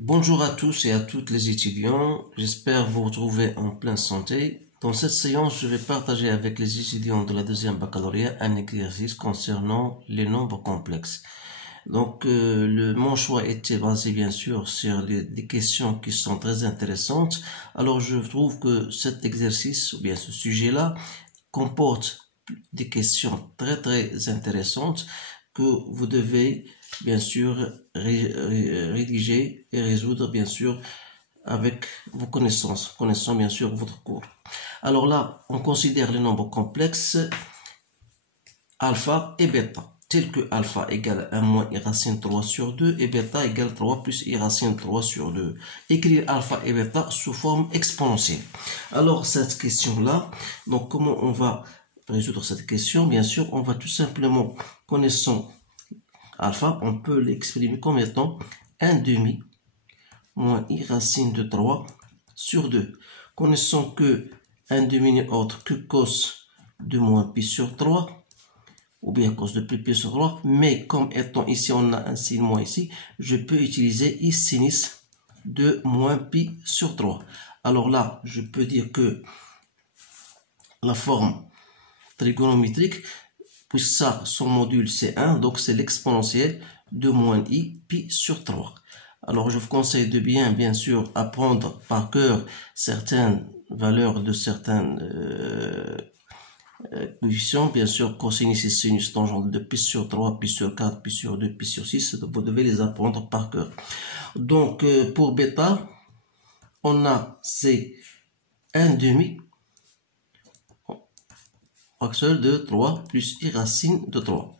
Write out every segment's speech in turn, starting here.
Bonjour à tous et à toutes les étudiants, j'espère vous retrouver en pleine santé. Dans cette séance, je vais partager avec les étudiants de la deuxième baccalauréat un exercice concernant les nombres complexes. Donc, mon choix était basé bien sûr sur des questions qui sont très intéressantes. Alors, je trouve que cet exercice ou bien ce sujet-là comporte des questions très intéressantes que vous devez bien sûr rédiger et résoudre bien sûr avec vos connaissances, connaissant bien sûr votre cours. Alors là, on considère les nombres complexes alpha et bêta, tel que alpha égale 1 moins i racine 3 sur 2 et bêta égale 3 plus i racine 3 sur 2. Écrire alpha et bêta sous forme exponentielle. Alors cette question-là, donc comment on va résoudre cette question? Bien sûr, on va tout simplement, connaissant alpha, on peut l'exprimer comme étant 1 demi moins i racine de 3 sur 2. Connaissons que 1 demi n'est autre que cos de moins pi sur 3, ou bien cos de plus pi sur 3, mais comme étant ici, on a un signe moins ici, je peux utiliser i sinus de moins pi sur 3. Alors là, je peux dire que la forme trigonométrique, puisque ça, son module c'est 1, donc c'est l'exponentielle de moins i pi sur 3. Alors je vous conseille de bien sûr apprendre par cœur certaines valeurs de certaines coefficients, bien sûr cosinus et sinus tangente de pi sur 3, pi sur 4, pi sur 2, pi sur 6, vous devez les apprendre par cœur. Donc pour bêta, on a c'est 1 demi facteur de 3 plus i racine de 3.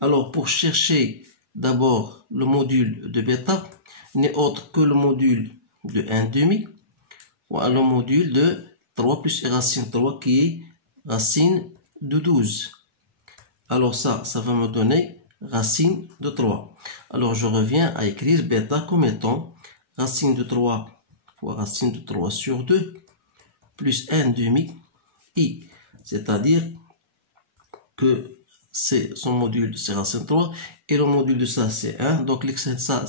Alors pour chercher d'abord le module de bêta, n'est autre que le module de 1 demi, ou le module de 3 plus i racine 3 qui est racine de 12. Alors ça va me donner racine de 3. Alors je reviens à écrire bêta comme étant racine de 3 fois racine de 3 sur 2 plus 1 demi i. C'est-à-dire que c'est son module, c'est racine 3, et le module de ça, c'est 1. Donc,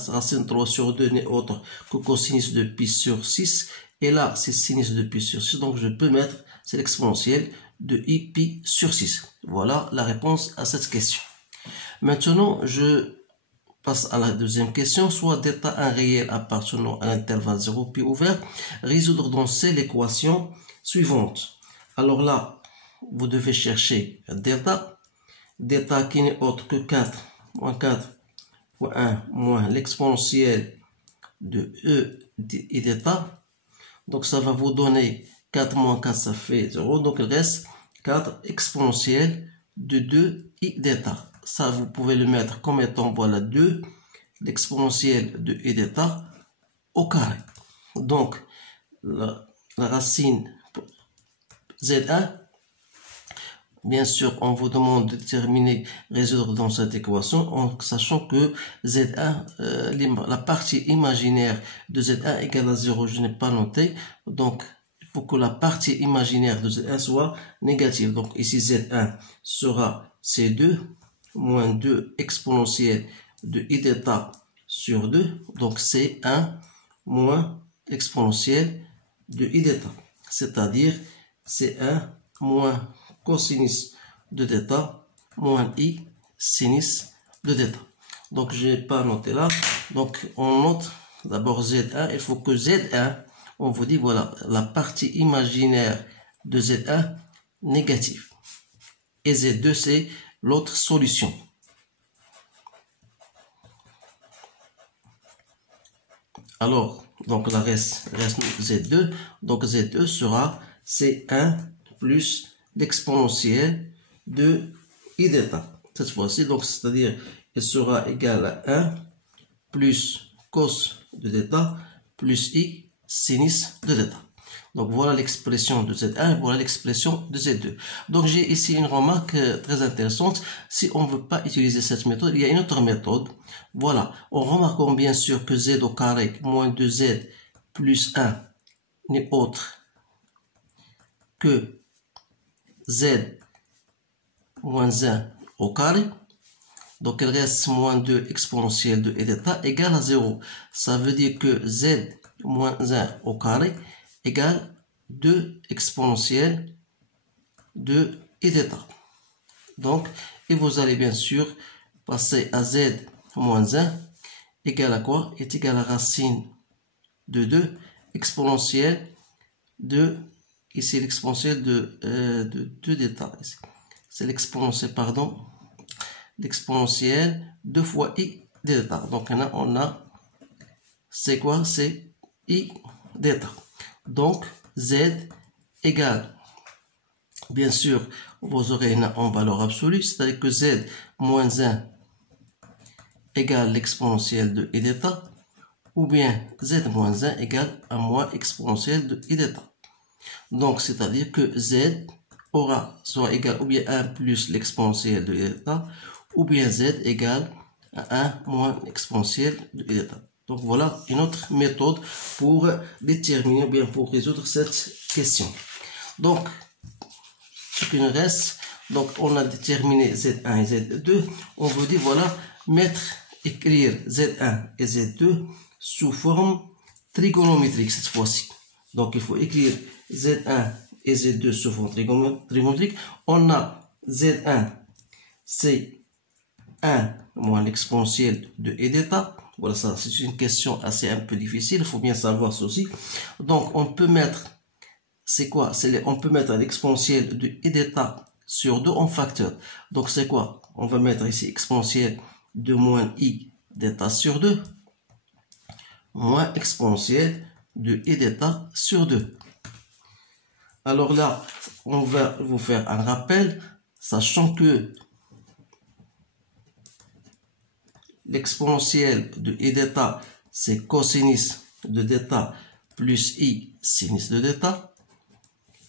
racine 3 sur 2 n'est autre que cosinus de pi sur 6. Et là, c'est sinus de pi sur 6. Donc, je peux mettre, c'est l'exponentielle de i pi sur 6. Voilà la réponse à cette question. Maintenant, je passe à la deuxième question. Soit delta 1 réel appartenant à l'intervalle 0 pi ouvert, résoudre dans l'équation suivante. Alors là, vous devez chercher delta qui n'est autre que 4 fois 1 moins l'exponentielle de e et delta. Donc ça va vous donner 4 moins 4, ça fait 0. Donc il reste 4 exponentielle de 2 i delta. Ça, vous pouvez le mettre comme étant, voilà, 2 l'exponentielle de i delta au carré. Donc la racine z1, bien sûr, on vous demande de déterminer, résoudre dans cette équation, en sachant que Z1, la partie imaginaire de Z1 égale à 0, je n'ai pas noté. Donc, il faut que la partie imaginaire de Z1 soit négative. Donc, ici, Z1 sera C2 moins 2 exponentielle de I delta sur 2. Donc, C1 moins exponentielle de I delta. C'est-à-dire C1 moins cosinus de θ moins i sinus de θ. Donc, je n'ai pas noté là. Donc, on note d'abord Z1. Il faut que Z1, on vous dit, voilà, la partie imaginaire de Z1 négative. Et Z2, c'est l'autre solution. Alors, donc, la reste Z2. Donc, Z2 sera C1 plus l'exponentielle de i delta. Cette fois-ci, donc, c'est-à-dire, elle sera égale à 1 plus cos de delta plus i sinus de delta. Donc, voilà l'expression de Z1, voilà l'expression de Z2. Donc, j'ai ici une remarque très intéressante. Si on ne veut pas utiliser cette méthode, il y a une autre méthode. Voilà, on remarque bien sûr que Z au carré moins 2Z plus 1 n'est autre que Z moins 1 au carré. Donc, il reste moins 2 exponentielle de i d'état égale à 0. Ça veut dire que z moins 1 au carré égale 2 exponentielle de i d'état. Donc, et vous allez bien sûr passer à z moins 1 égale à quoi? Est égal à racine de 2 exponentielle de, ici l'exponentielle de 2 d'état. C'est l'exponentielle, pardon, l'exponentielle 2 fois i d'état. Donc là, on a, c'est quoi? C'est i d'état. Donc, z égale, bien sûr, vous aurez en valeur absolue, c'est-à-dire que z moins 1 égale l'exponentielle de i d'état, ou bien z moins 1 égale à moins exponentielle de i d'état. Donc, c'est-à-dire que z sera égal ou bien 1 plus l'exponentielle de i d'état, ou bien z égale à 1 moins l'exponentielle de i d'état. Donc, voilà une autre méthode pour déterminer ou bien pour résoudre cette question. Donc, ce qui nous reste, donc on a déterminé Z1 et Z2. On veut dire, voilà, écrire Z1 et Z2 sous forme trigonométrique cette fois-ci. Donc, il faut écrire Z1 et Z2 sous forme trigonométrique. On a Z1, c'est 1 moins l'exponentielle de i d'état. Voilà, ça, c'est une question assez un peu difficile. Il faut bien savoir ceci. Donc, on peut mettre, c'est quoi? On peut mettre l'exponentielle de i d'état sur 2 en facteur. Donc, c'est quoi? On va mettre ici exponentielle de moins i d'état sur 2 moins exponentielle de i d'état sur 2. Alors là, on va vous faire un rappel, sachant que l'exponentielle de i d'état, c'est cosinus de d'état plus i sinus de d'état.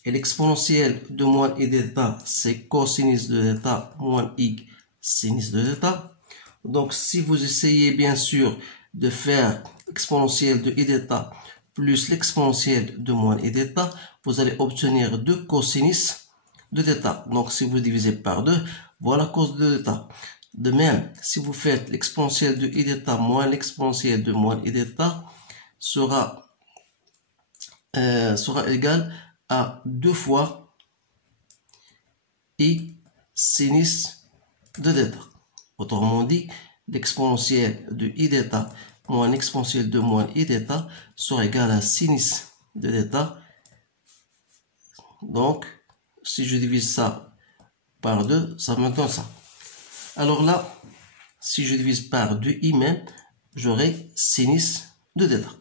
Et l'exponentielle de moins i d'état, c'est cosinus de d'état moins i sinus de d'état. Donc, si vous essayez bien sûr de faire l'exponentielle de i d'état plus l'exponentielle de moins i d'état, vous allez obtenir 2 cosinus de d'état. Donc, si vous divisez par 2, voilà cos de d'état. De même, si vous faites l'exponentielle de i d'état moins l'exponentielle de moins i d'état, sera égal à 2 fois i sinus de d'état. Autrement dit, l'exponentielle de i d'état moins l'exponentielle de moins i d'état sera égal à sinus de d'état. Donc, si je divise ça par 2, ça me donne ça. Alors là, si je divise par 2i même, j'aurai sinus de d'état.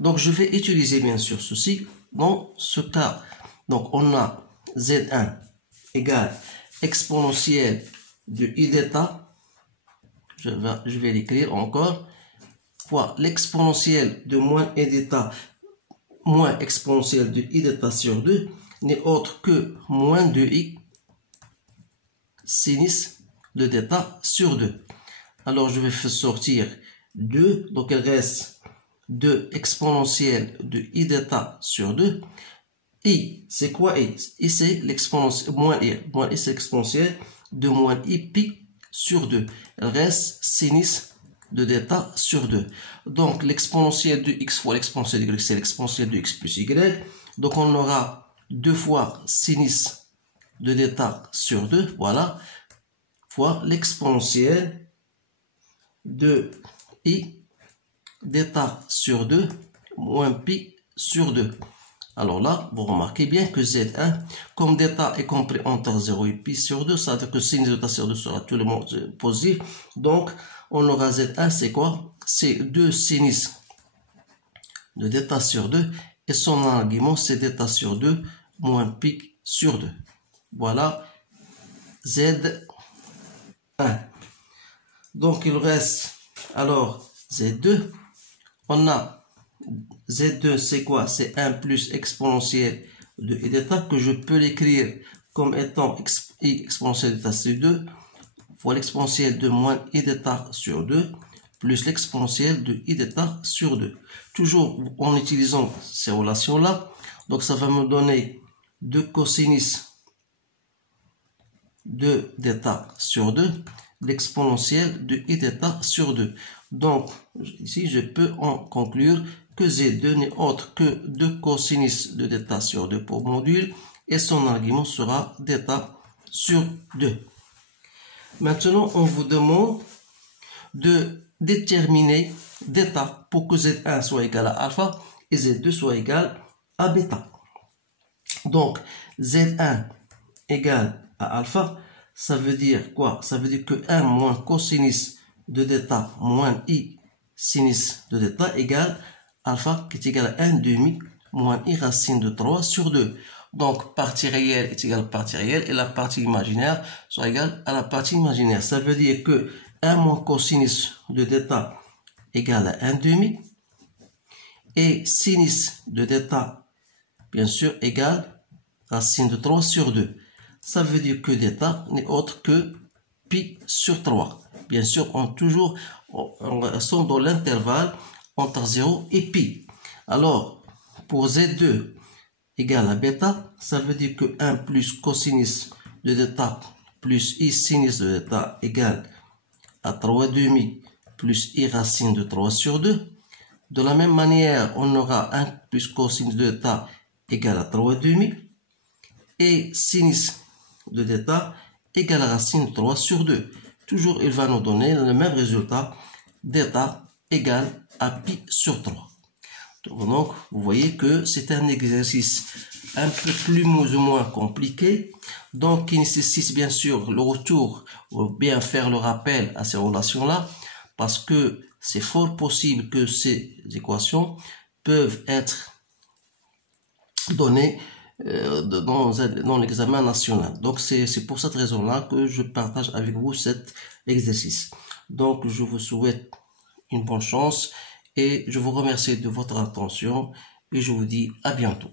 Donc, je vais utiliser bien sûr ceci. Dans ce cas, donc on a Z1 égale exponentielle de i d'état. Je vais l'écrire encore. Fois l'exponentielle de moins i d'état moins exponentielle de i d'état sur 2 n'est autre que moins 2i sinus de d'état sur 2. Alors, je vais faire sortir 2. Donc, il reste 2 exponentielle de i d'état sur 2. I, c'est quoi i? I, c'est l'exponentielle, moins i c'est l'exponentielle de moins i pi sur 2. Il reste sinus de d'état sur 2. Donc, l'exponentielle de x fois l'exponentielle de y, c'est l'exponentielle de x plus y. Donc, on aura 2 fois sinus de d'état sur 2, voilà, fois l'exponentielle de i d'état sur 2 moins pi sur 2. Alors là, vous remarquez bien que Z1, comme d'état est compris entre 0 et pi sur 2, ça veut dire que sinus de d'état sur 2 sera tout le monde positif. Donc, on aura Z1, c'est quoi? C'est 2 sinus de d'état sur 2 et son argument, c'est d'état sur 2 moins pi sur 2. Voilà Z1. Donc, il reste alors Z2. On a Z2, c'est quoi? C'est 1 plus exponentielle de i d'état que je peux l'écrire comme étant i exponentielle d'état sur 2 fois l'exponentielle de moins i d'état sur 2 plus l'exponentielle de i d'état sur 2. Toujours en utilisant ces relations-là. Donc, ça va me donner 2 cosinus de d'état sur 2 l'exponentielle de i θ sur 2. Donc, ici, je peux en conclure que Z2 n'est autre que 2 cosinus de θ sur 2 pour module et son argument sera θ sur 2. Maintenant, on vous demande de déterminer θ pour que Z1 soit égal à alpha et Z2 soit égal à bêta. Donc, Z1 égale à alpha, ça veut dire quoi? Ça veut dire que 1 moins cosinus de θ moins i sinus de θ égale alpha qui est égal à 1 demi moins i racine de 3 sur 2. Donc, partie réelle est égale à partie réelle et la partie imaginaire soit égale à la partie imaginaire. Ça veut dire que 1 moins cosinus de θ égale à 1 demi et sinus de θ, bien sûr, égale racine de 3 sur 2. Ça veut dire que θ n'est autre que pi sur 3. Bien sûr, on reste dans l'intervalle entre 0 et pi. Alors, pour Z2 égale à bêta, ça veut dire que 1 plus cosinus de θ plus i sinus de θ égale à 3 demi plus i racine de 3 sur 2. De la même manière, on aura 1 plus cosinus de θ égale à 3 demi et sinus de θ égale à racine de 3 sur 2. Toujours, il va nous donner le même résultat, θ égale à pi sur 3. Donc, vous voyez que c'est un exercice un peu plus ou moins compliqué, donc qui nécessite bien sûr le retour ou bien faire le rappel à ces relations-là, parce que c'est fort possible que ces équations peuvent être données dans l'examen national. Donc, c'est pour cette raison-là que je partage avec vous cet exercice. Donc, je vous souhaite une bonne chance et je vous remercie de votre attention et je vous dis à bientôt.